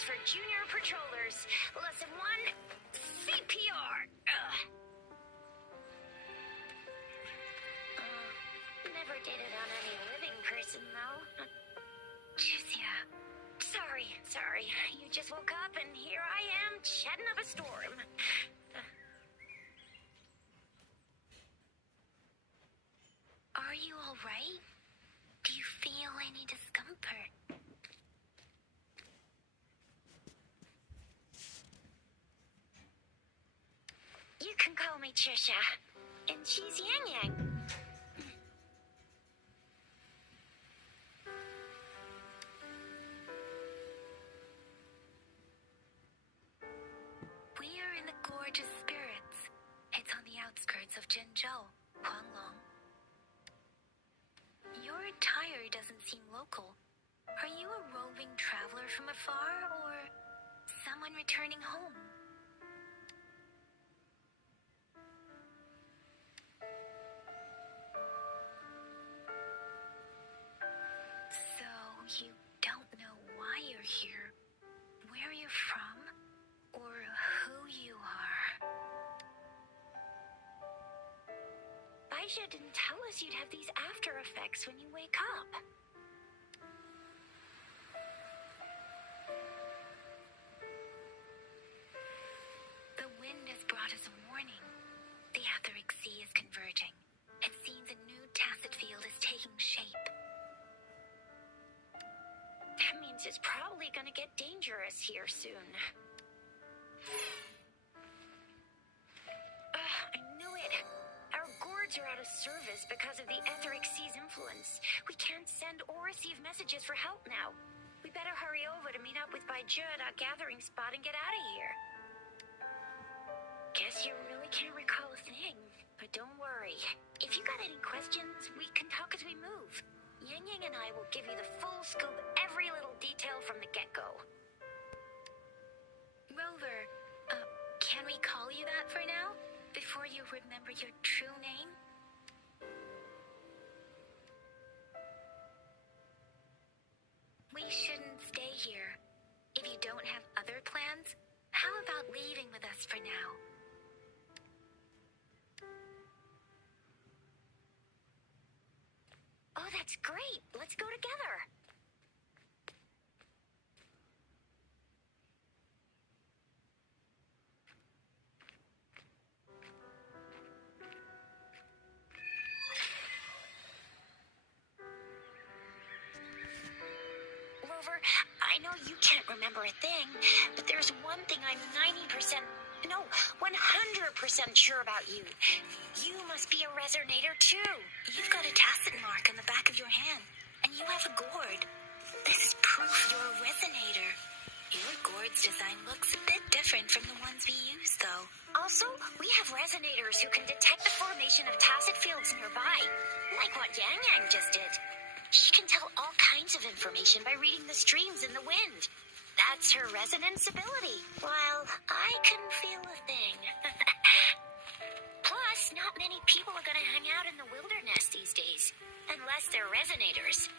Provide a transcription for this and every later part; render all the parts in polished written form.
basics for junior patrollers. Lesson 1, CPR. Never did it on any living person, though. Juicia. Sorry. You just woke up and here I am, chatting up a storm. Are you all right? Do you feel any discomfort? You can call me Trisha, and she's Yang Yang. We are in the Gorgeous Spirits. It's on the outskirts of Jinzhou, Huanglong. Your attire doesn't seem local. Are you a roving traveler from afar, or someone returning home? So, you don't know why you're here, where you're from, or who you are. Baisha didn't tell us you'd have these after effects when you wake up. The wind has brought us a warning. The Etheric Sea is converging. It seems a new tacit field is taking shape. That means it's probably gonna get dangerous here soon. I knew it. Our gourds are out of service because of the Etheric Sea's influence. We can't send or receive messages for help now. We better hurry over to meet up with Baiju at our gathering spot and get out of here. Guess you really can't recall a thing. But don't worry. If you got any questions, we can talk as we move. Yang Yang and I will give you the full scoop, every little detail from the get-go. Rover, can we call you that for now? Before you remember your true name? We shouldn't stay here. If you don't have other plans, how about leaving with us for now? Oh, that's great. Let's go together. Rover, I know you can't remember a thing, but there's one thing I'm 90%, no, 100% sure about you. You must be a resonator too. You've got a tacit mark on the back of your hand, and you have a gourd. This is proof you're a resonator. Your gourd's design looks a bit different from the ones we use, though. Also, we have resonators who can detect the formation of tacit fields nearby, like what Yang Yang just did. She can tell all kinds of information by reading the streams in the wind. That's her resonance ability, while I can feel a thing. Plus, not many people are gonna hang out in the wilderness these days, unless they're resonators.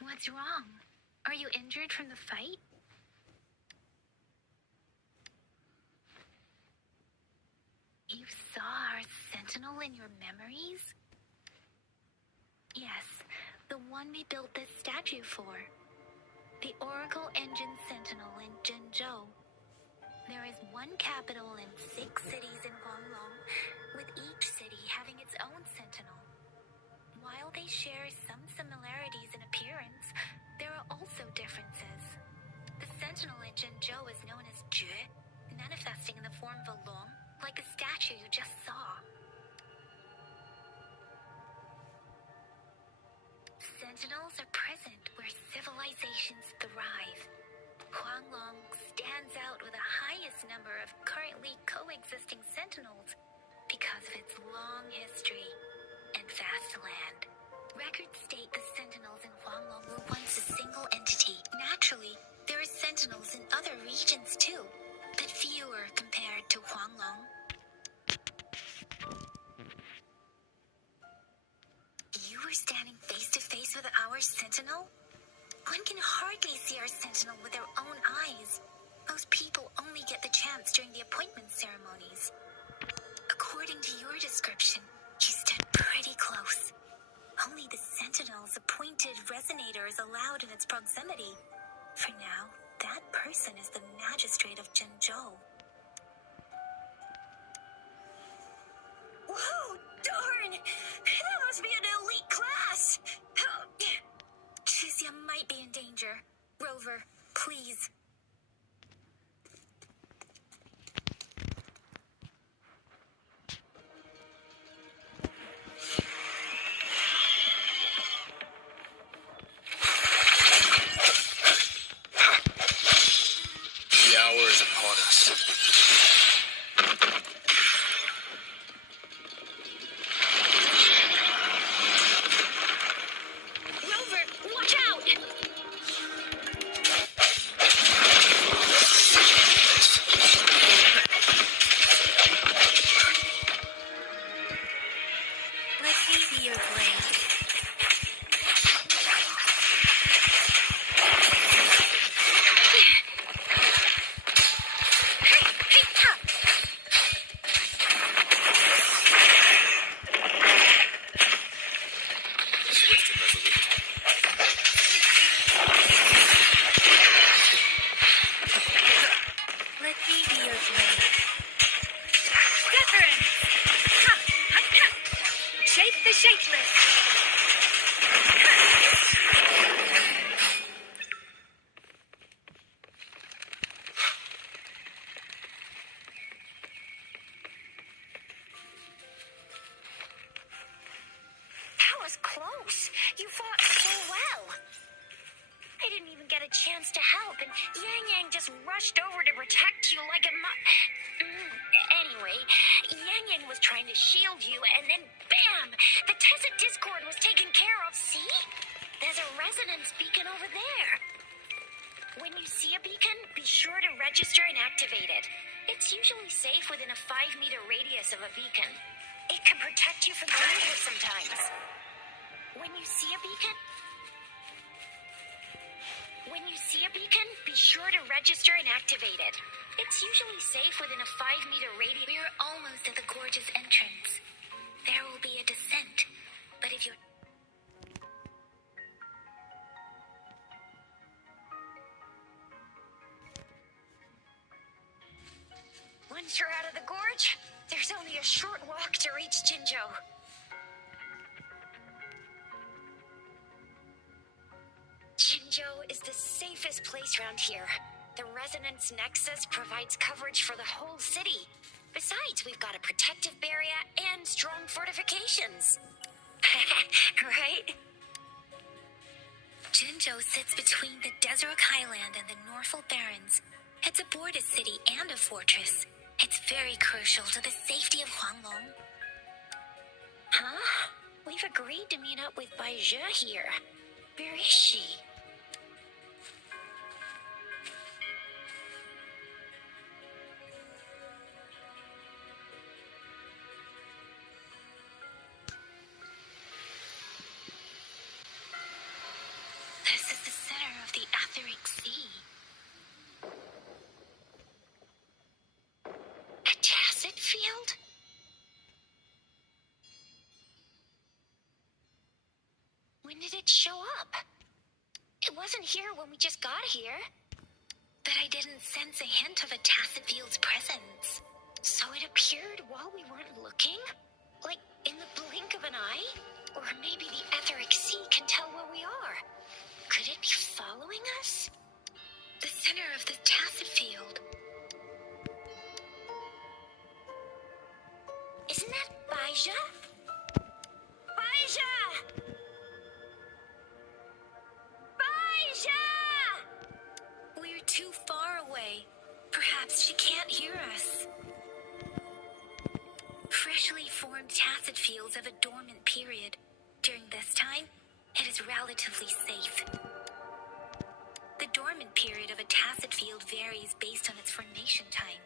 What's wrong? Are you injured from the fight? You saw our sentinel in your memories? Yes, the one we built this statue for. The Oracle Engine Sentinel in Jinzhou. There is one capital and 6 cities in Huanglong, with each city having its own sentinel. While they share some similarities in appearance, there are also differences. The sentinel in Jinzhou is known as Jue, manifesting in the form of a long, like the statue you just saw. Sentinels are present where civilization highest number of currently coexisting sentinels because of its long history and vast land. Records state the sentinels in Huanglong were once a single entity. Naturally, there are sentinels in other regions too, but fewer compared to Huanglong. You were standing face to face with our sentinel? One can hardly see our sentinel with their own eyes. Most people only get the chance during the appointment ceremonies. According to your description, you stood pretty close. Only the sentinel's appointed resonator is allowed in its proximity. For now, that person is the magistrate of Zhenzhou. Whoa, darn! That must be an elite class! Chixia might be in danger. Rover, please. The hour is upon us. Rover, watch out! Let me be your blade. Swift and resolute. Let me be your blade. Wuthering! Ha! Ha! Ha! Shape the shapeless! That was close. You fought so well. I didn't even get a chance to help, and Yang just rushed over to protect you like a Anyway, Yang was trying to shield you, and then bam! The Tessa Discord was taken care of, see? There's a resonance beacon over there. When you see a beacon, be sure to register and activate it. It's usually safe within a 5-meter radius of a beacon. It can protect you from danger sometimes. When you see a beacon, be sure to register and activate it. It's usually safe within a 5-meter radius. We're almost at the gorge's entrance. There will be a descent, but if you're... Once you're out of the gorge, there's only a short walk to reach Jinzhou. Jinzhou is the safest place around here. The Resonance Nexus provides coverage for the whole city. Besides, we've got a protective barrier and strong fortifications. Right? Jinzhou sits between the Desert Highland and the Northful Barrens. It's a border city and a fortress. It's very crucial to the safety of Huanglong. Huh? We've agreed to meet up with Bai Zhe here. Where is she? This is the center of the Etheric Sea. A tacit field? When did it show up? It wasn't here when we just got here. But I didn't sense a hint of a tacit field's presence. So it appeared while we weren't looking? Like in the blink of an eye? Or maybe the Etheric Sea can tell where we are. Could it be following us? The center of the tacit field. Isn't that Bai Zhe? Bai Zhe! Bai Zhe! We're too far away. Perhaps Perhaps she can't hear us. Freshly formed tacit fields have a dormant period. During this time, it is relatively safe. The dormant period of a tacit field varies based on its formation time.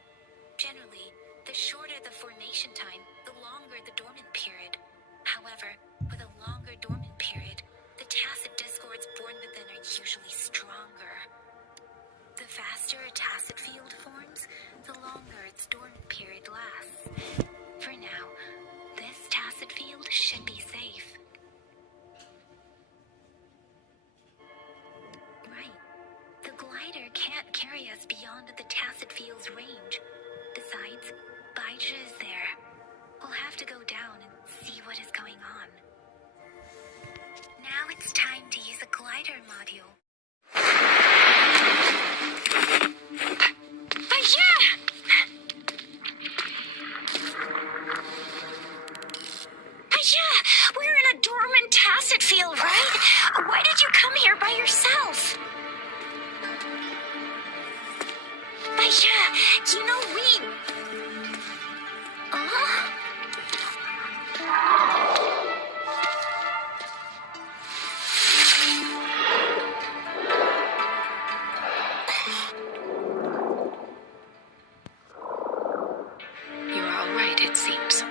Generally, the shorter the formation time, the longer the dormant period. However, with a longer dormant period, the tacit discords born within are usually stronger. The faster a tacit field forms, the longer its dormant period lasts. For now, this tacit field should be safe. Right. The glider can't carry us beyond the tacit field's range. Besides, Baija is there. We'll have to go down and see what is going on. Now it's time to use a glider module. Baija! Baija! We're in a dormant tacit field, right? Why did you come here by yourself? Baija, you know we... You're all right, it seems.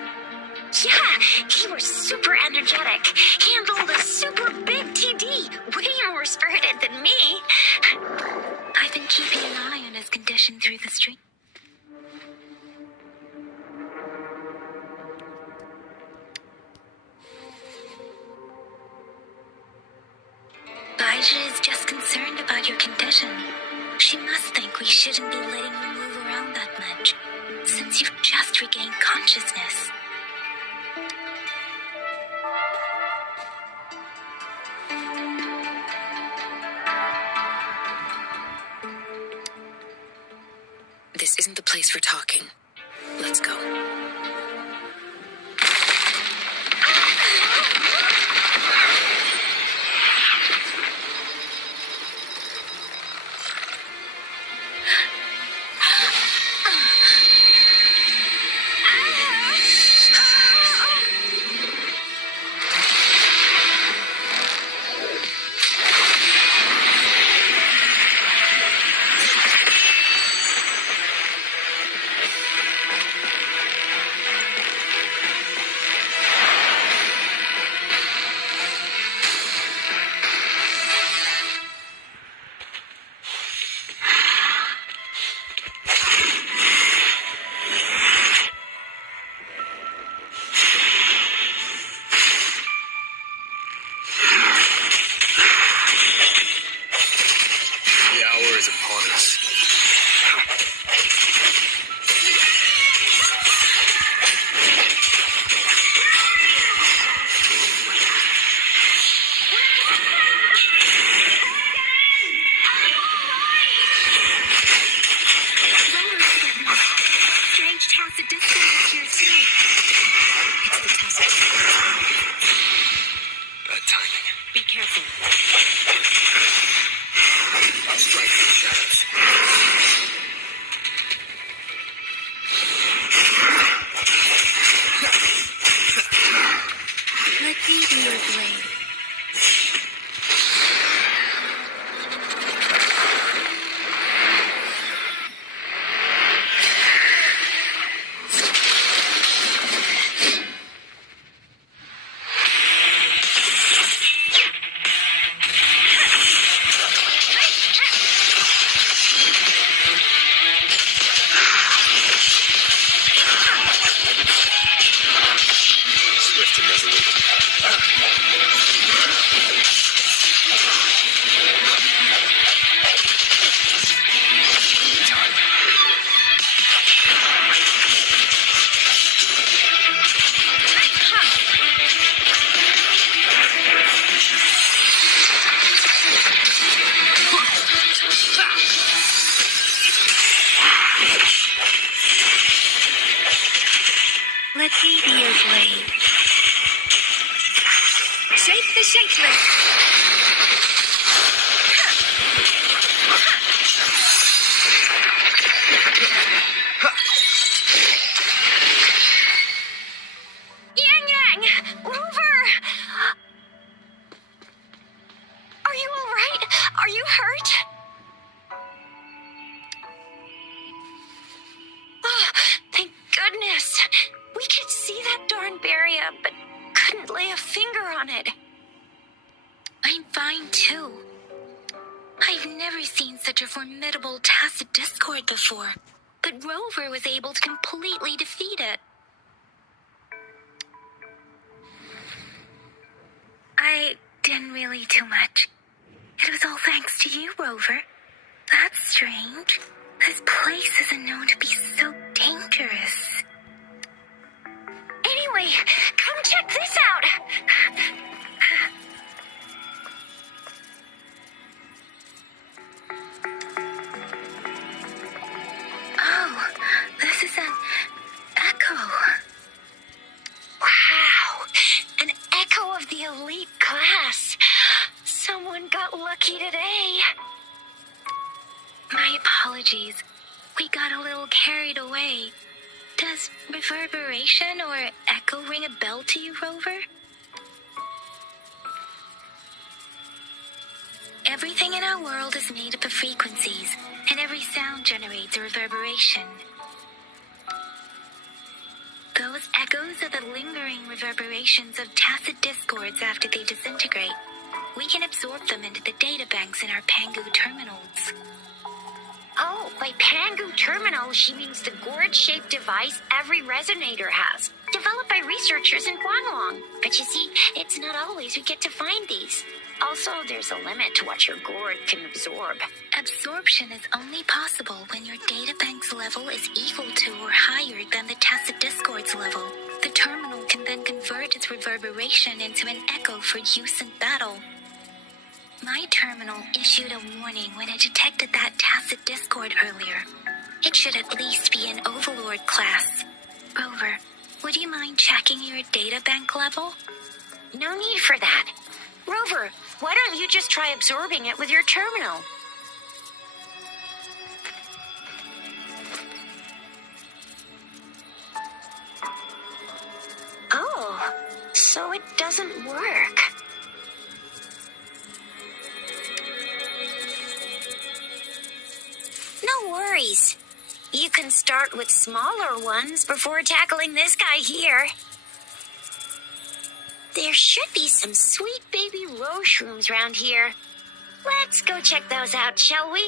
Yeah, he was super energetic. Handled a super big TD. Way more spirited than me. I've been keeping an eye on his condition through the stream. Baija is just concerned about your condition. She must think we shouldn't be letting you move around that much, since you've just regained consciousness. This isn't the place for talking. Let's go. Let me be your blade. Shake the shakeless! seen such a formidable tacit discord before, but Rover was able to completely defeat it. I didn't really do much. It was all thanks to you, Rover. That's strange. This place isn't known to be so dangerous. Anyway, come check this out. Oh, this is an echo. Wow, an echo of the elite class. Someone got lucky today. My apologies. We got a little carried away. Does reverberation or echo ring a bell to you, Rover? Everything in our world is made up of frequencies, and every sound generates a reverberation. Those echoes are the lingering reverberations of tacit discords after they disintegrate. We can absorb them into the databanks in our Pangu terminals. Oh, by Pangu Terminal, she means the gourd-shaped device every resonator has, developed by researchers in Guanglong. But you see, it's not always we get to find these. Also, there's a limit to what your gourd can absorb. Absorption is only possible when your databank's level is equal to or higher than the tacit discord's level. The terminal can then convert its reverberation into an echo for use in battle. My terminal issued a warning when it detected that tacit discord earlier. It should at least be an Overlord class. Rover, would you mind checking your databank level? No need for that. Rover, why don't you just try absorbing it with your terminal? Oh, so it doesn't work. No worries. You can start with smaller ones before tackling this guy here. There should be some sweet baby roshrooms around here. Let's go check those out, shall we?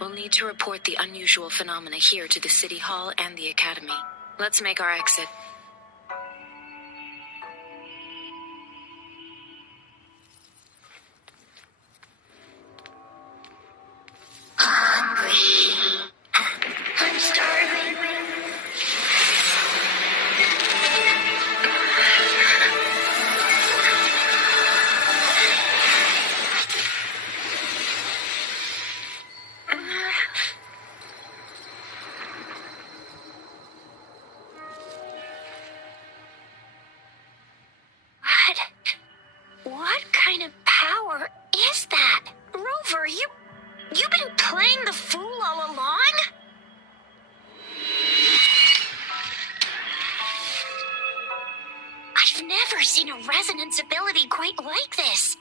We'll need to report the unusual phenomena here to the City Hall and the Academy. Let's make our exit. Hungry. I'm starving. What kind of power is that? Rover, you've been playing the fool all along? I've never seen a resonance ability quite like this.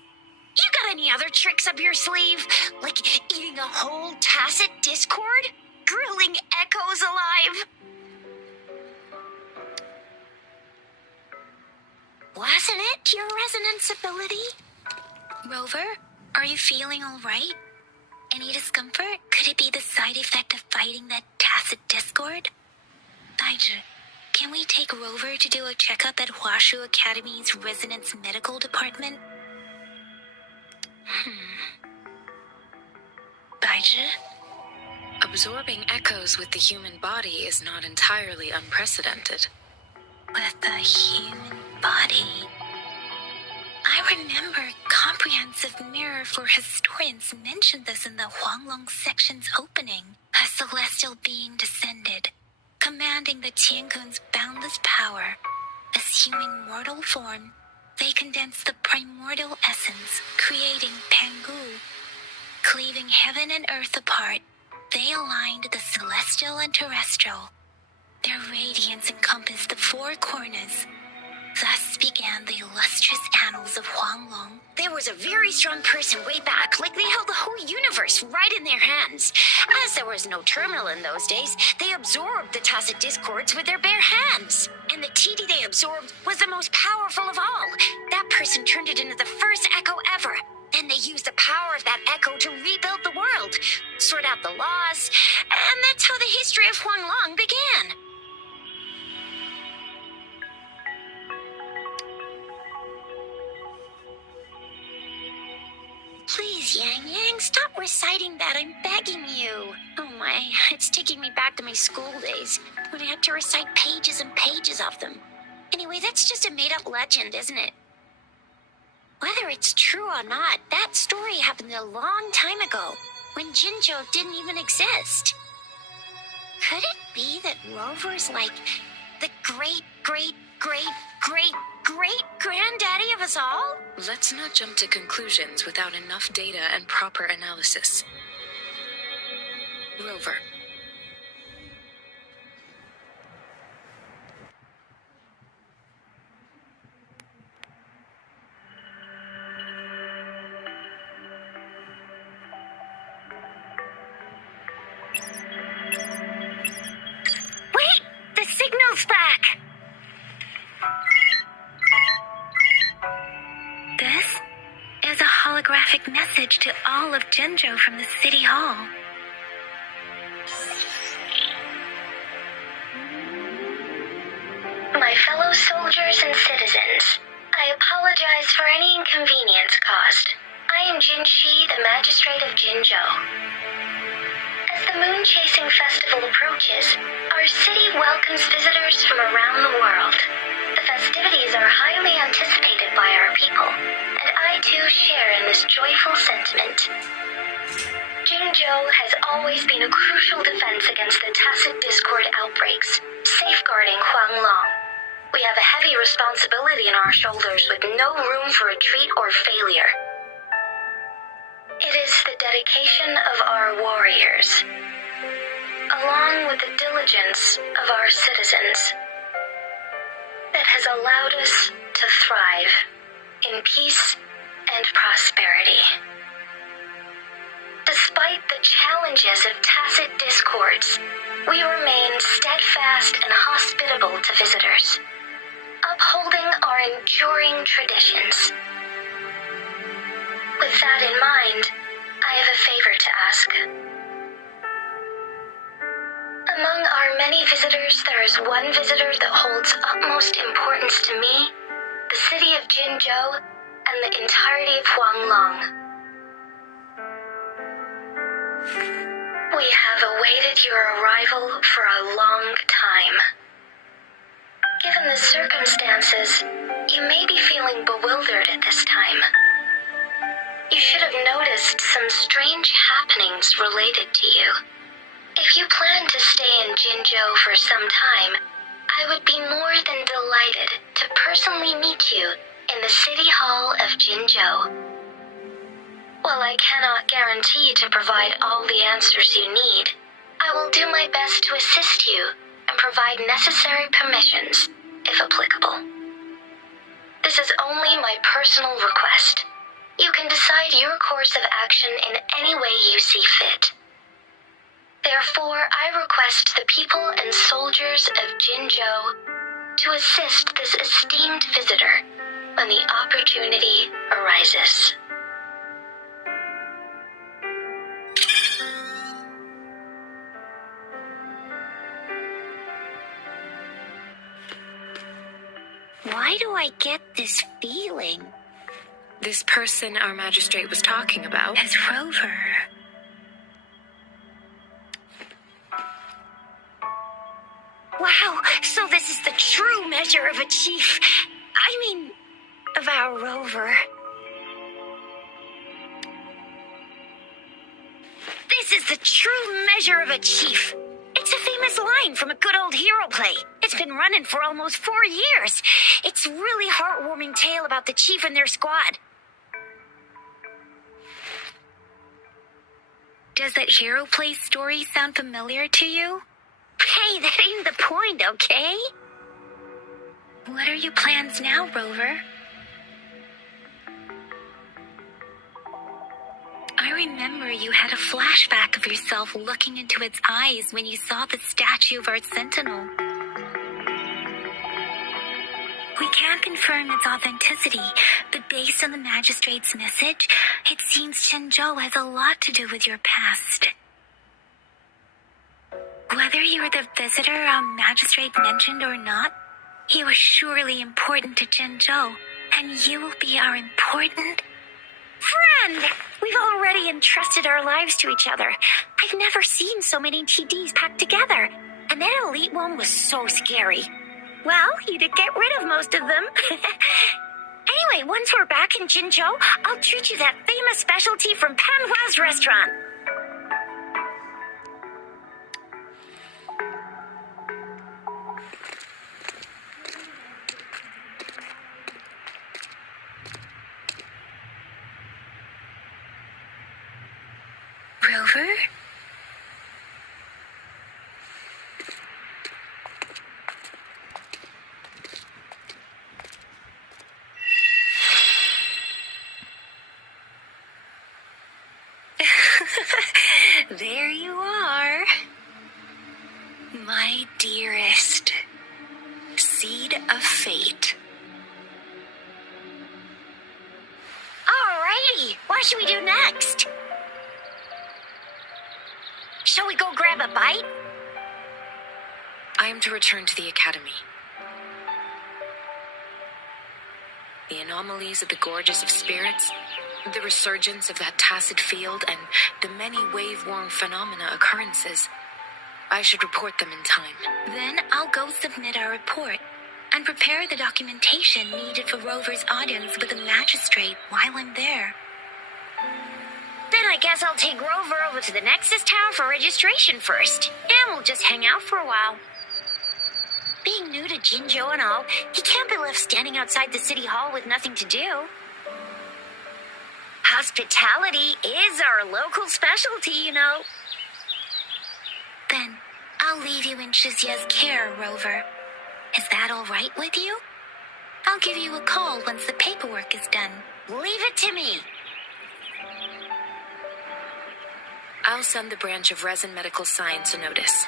You got any other tricks up your sleeve? Like eating a whole tacit discord? Grilling echoes alive? Wasn't it your resonance ability? Rover, are you feeling all right? Any discomfort? Could it be the side effect of fighting that tacit discord? Baiju, can we take Rover to do a checkup at Huashu Academy's Resonance Medical Department? Baiju? Absorbing echoes with the human body is not entirely unprecedented. With the human body. I remember Comprehensive Mirror for Historians mentioned this in the Huanglong section's opening. A celestial being descended, commanding the Tiankun's boundless power. Assuming mortal form, they condensed the primordial essence, creating Pangu. Cleaving heaven and earth apart, they aligned the celestial and terrestrial. Their radiance encompassed the four corners. Thus began the illustrious annals of Huanglong. There was a very strong person way back, like they held the whole universe right in their hands. As there was no terminal in those days, they absorbed the tacit discords with their bare hands. And the TD they absorbed was the most powerful of all. That person turned it into the first echo ever. Then they used the power of that echo to rebuild the world, sort out the laws, and that's how the history of Huanglong began. Please, Yang Yang, stop reciting that. I'm begging you. Oh my, it's taking me back to my school days when I had to recite pages and pages of them. Anyway, that's just a made-up legend, isn't it? Whether it's true or not, that story happened a long time ago, when Jinzhou didn't even exist. Could it be that Rover's like the great-granddaddy of us all? Let's not jump to conclusions without enough data and proper analysis. Rover. Wait! The signal's back! This is a holographic message to all of Jinzhou from the City Hall. My fellow soldiers and citizens, I apologize for any inconvenience caused. I am Jin Shi, the Magistrate of Jinzhou. As the Moon-Chasing Festival approaches, our city welcomes visitors from around the world. The festivities are highly anticipated by our people, and I too share in this joyful sentiment. Jinzhou has always been a crucial defense against the tacit discord outbreaks, safeguarding Huanglong. We have a heavy responsibility on our shoulders with no room for retreat or failure. It is the dedication of our warriors, along with the diligence of our citizens, that has allowed us to thrive in peace and prosperity. Despite the challenges of tacit discords, we remain steadfast and hospitable to visitors, upholding our enduring traditions. With that in mind, I have a favor to ask. Among our many visitors, there is one visitor that holds utmost importance to me, the city of Jinzhou, and the entirety of Huanglong. We have awaited your arrival for a long time. Given the circumstances, you may be feeling bewildered at this time. You should have noticed some strange happenings related to you. If you plan to stay in Jinzhou for some time, I would be more than delighted to personally meet you in the City Hall of Jinzhou. While I cannot guarantee to provide all the answers you need, I will do my best to assist you and provide necessary permissions, if applicable. This is only my personal request. You can decide your course of action in any way you see fit. Therefore, I request the people and soldiers of Jinzhou to assist this esteemed visitor when the opportunity arises. Why do I get this feeling? This person our magistrate was talking about As Rover. Wow, so this is the true measure of a chief. I mean, of our Rover. This is the true measure of a chief. It's a famous line from a good old hero play. It's been running for almost 4 years. It's a really heartwarming tale about the chief and their squad. Does that hero play story sound familiar to you? Hey, that ain't the point, okay? What are your plans now, Rover? I remember you had a flashback of yourself looking into its eyes when you saw the statue of our Sentinel. We can't confirm its authenticity, but based on the Magistrate's message, it seems Zhenzhou has a lot to do with your past. Whether you were the visitor our Magistrate mentioned or not, you are surely important to Zhenzhou, and you will be our important Friend! We've already entrusted our lives to each other. I've never seen so many TDs packed together. And that elite one was so scary. Well, you did get rid of most of them. Anyway, once we're back in Jinzhou, I'll treat you that famous specialty from Panhua's restaurant. Rover? There you are. My dearest. Seed of fate. Alrighty, what should we do next? Shall we go grab a bite? I am to return to the academy. The anomalies of the gorges of spirits, the resurgence of that tacit field, and the many wave-worn phenomena occurrences. I should report them in time. Then I'll go submit our report and prepare the documentation needed for Rover's audience with the Magistrate while I'm there. Then I guess I'll take Rover over to the Nexus Tower for registration first, and we'll just hang out for a while. Being new to Jinzhou and all, he can't be left standing outside the city hall with nothing to do. Hospitality is our local specialty, you know. Then I'll leave you in Shizia's care, Rover. Is that all right with you? I'll give you a call once the paperwork is done. Leave it to me. I'll send the branch of Resin Medical Science a notice.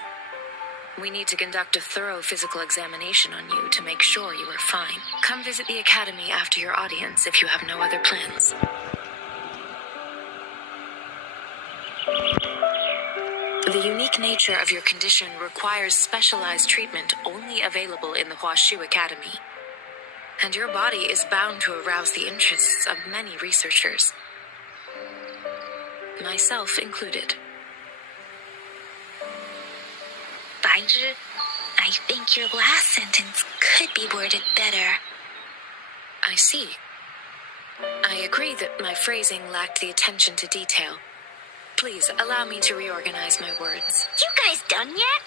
We need to conduct a thorough physical examination on you to make sure you are fine. Come visit the academy after your audience if you have no other plans. The unique nature of your condition requires specialized treatment only available in the Huashu Academy. And your body is bound to arouse the interests of many researchers. Myself included. Baizhi, I think your last sentence could be worded better. I see. I agree that my phrasing lacked the attention to detail. Please allow me to reorganize my words. You guys done yet?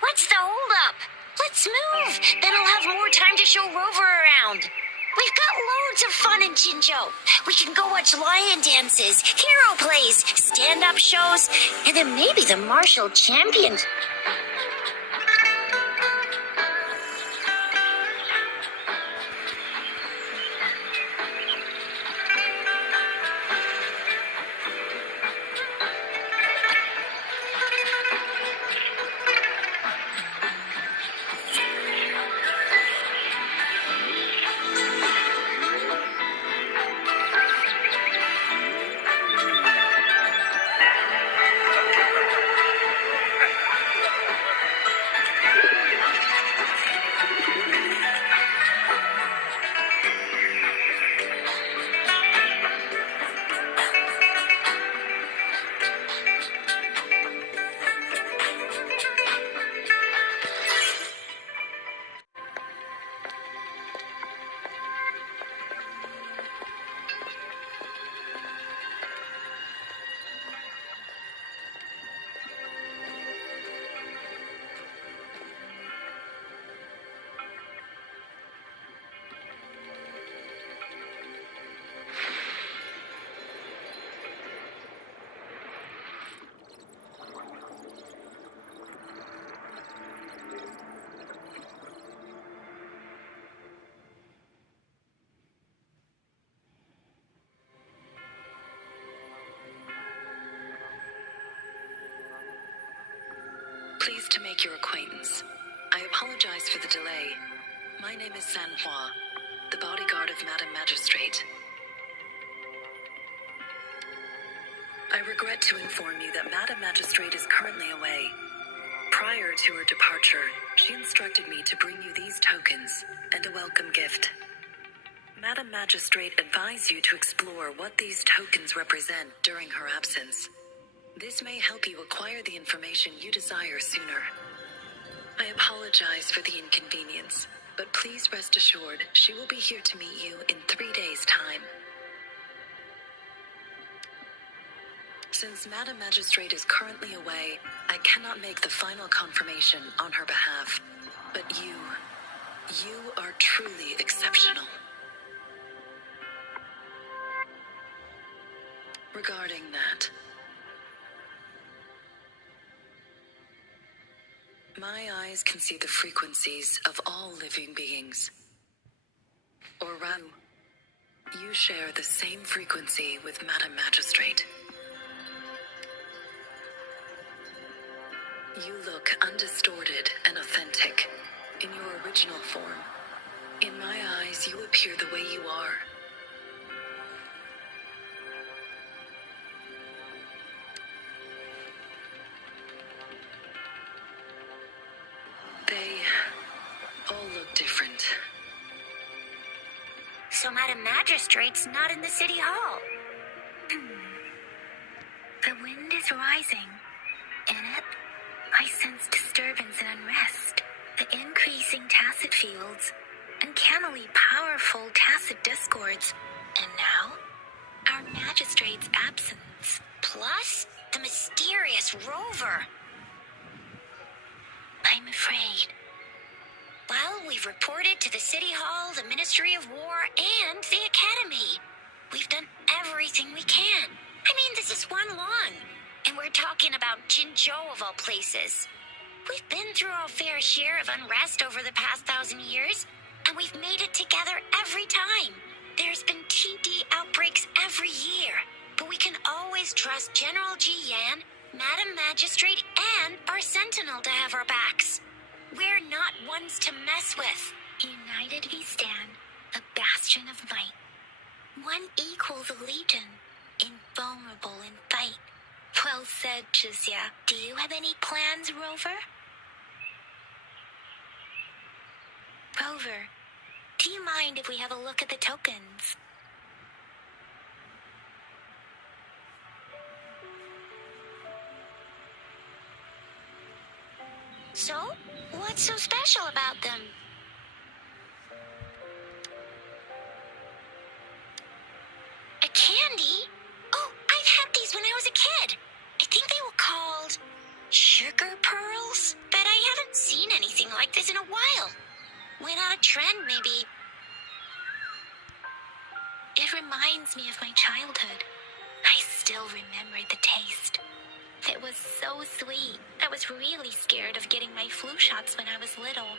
What's the holdup? Let's move. Then I'll have more time to show Rover around. We've got loads of fun in Jinzhou. We can go watch lion dances, hero plays, stand-up shows, and then maybe the martial champions. make your acquaintance. I apologize for the delay. My name is Sanhua, the bodyguard of Madam Magistrate. I regret to inform you that Madam Magistrate is currently away. Prior to her departure, she instructed me to bring you these tokens and a welcome gift. Madam Magistrate advised you to explore what these tokens represent during her absence. This may help you acquire the information you desire sooner. I apologize for the inconvenience, but please rest assured she will be here to meet you in 3 days' time. Since Madam Magistrate is currently away, I cannot make the final confirmation on her behalf. But you are truly exceptional. Regarding that, my eyes can see the frequencies of all living beings. Or rather, you share the same frequency with Madam Magistrate. You look undistorted and authentic in your original form. In my eyes, you appear the way you are. They all look different. So Madam Magistrate's not in the City Hall. The wind is rising. In it, I sense disturbance and unrest. The increasing tacit fields, uncannily powerful tacit discords, and now, our magistrate's absence. Plus, the mysterious rover. I'm afraid. Well, we've reported to the City Hall, the Ministry of War, and the Academy. We've done everything we can. I mean, this is one long. And we're talking about Jinzhou of all places. We've been through our fair share of unrest over the past 1,000 years, and we've made it together every time. There's been TD outbreaks every year, but we can always trust General Ji Yan, Madam Magistrate, and our Sentinel to have our backs. We're not ones to mess with. United we stand, a bastion of might. One equals a legion, invulnerable in fight. Well said, Jizya. Do you have any plans, Rover? Rover, do you mind if we have a look at the tokens? So, what's so special about them? A candy? Oh, I've had these when I was a kid. I think they were called sugar pearls, but I haven't seen anything like this in a while. Went out of trend, maybe. It reminds me of my childhood. I still remember the taste. It was so sweet. I was really scared of getting my flu shots when I was little.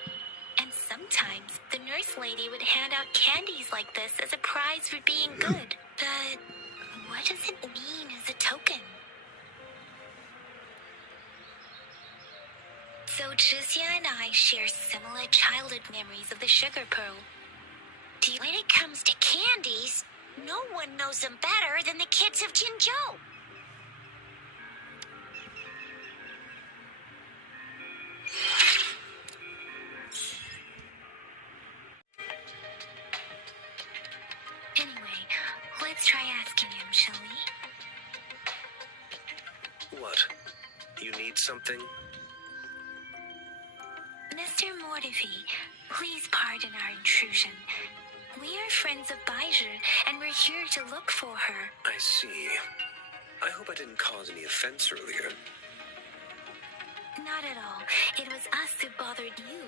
And sometimes the nurse lady would hand out candies like this as a prize for being good. But what does it mean as a token? So Jizya and I share similar childhood memories of the sugar pearl. When it comes to candies, no one knows them better than the kids of Jinzhou. Anyway, let's try asking him, shall we? What? You need something? Mr. Mordevi, please pardon our intrusion. We are friends of Baizhi, and we're here to look for her. I see. I hope I didn't cause any offense earlier. Not at all. It was us who bothered you.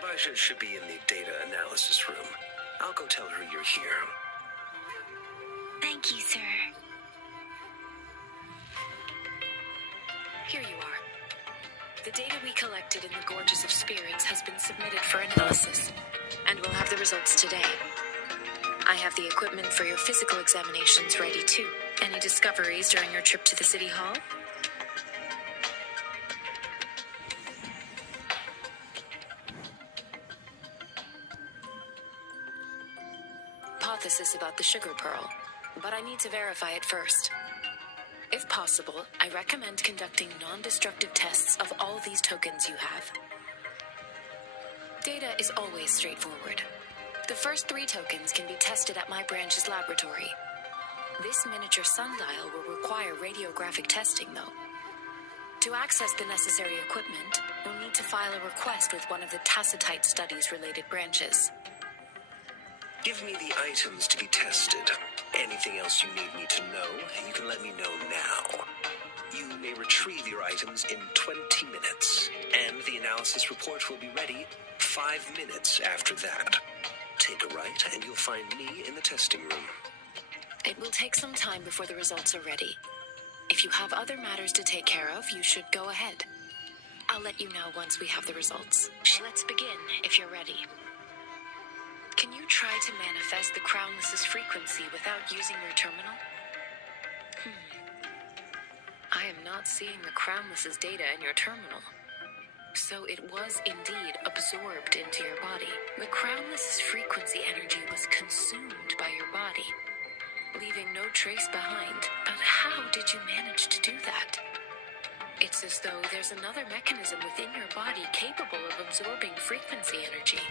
Baizhi should be in the data analysis room. I'll go tell her you're here. Thank you, sir. Here you are. The data we collected in the Gorges of Spirits has been submitted for analysis, and we'll have the results today. I have the equipment for your physical examinations ready too. Any discoveries during your trip to the City Hall? hypothesis about the sugar pearl, but I need to verify it first. If possible, I recommend conducting non-destructive tests of all these tokens you have. Data is always straightforward. The first 3 tokens can be tested at my branch's laboratory. This miniature sundial will require radiographic testing, though. To access the necessary equipment, we'll need to file a request with one of the Tacitite Studies-related branches. Give me the items to be tested. Anything else you need me to know, you can let me know now. You may retrieve your items in 20 minutes, and the analysis report will be ready 5 minutes after that. Take a right, and you'll find me in the testing room. It will take some time before the results are ready. If you have other matters to take care of, you should go ahead. I'll let you know once we have the results. Let's begin, if you're ready. Can you try to manifest the Crownless's frequency without using your terminal? I am not seeing the Crownless's data in your terminal. So it was indeed absorbed into your body. The Crownless's frequency energy was consumed by your body, leaving no trace behind. But how did you manage to do that? It's as though there's another mechanism within your body capable of absorbing frequency energy.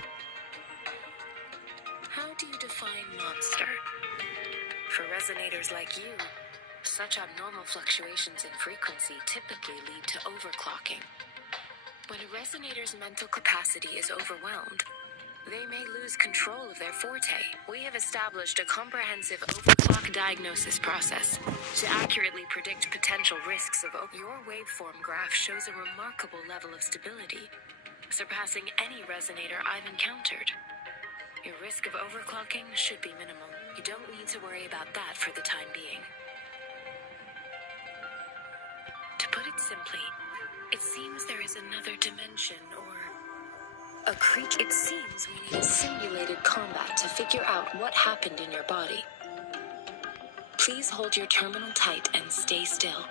How do you define monster? For resonators like you, such abnormal fluctuations in frequency typically lead to overclocking. When a resonator's mental capacity is overwhelmed, they may lose control of their forte. We have established a comprehensive overclock diagnosis process to accurately predict potential risks of your waveform graph shows a remarkable level of stability, surpassing any resonator I've encountered. Your risk of overclocking should be minimal. You don't need to worry about that for the time being. To put it simply, it seems there is another dimension or a creature. It seems we need a simulated combat to figure out what happened in your body. Please hold your terminal tight and stay still.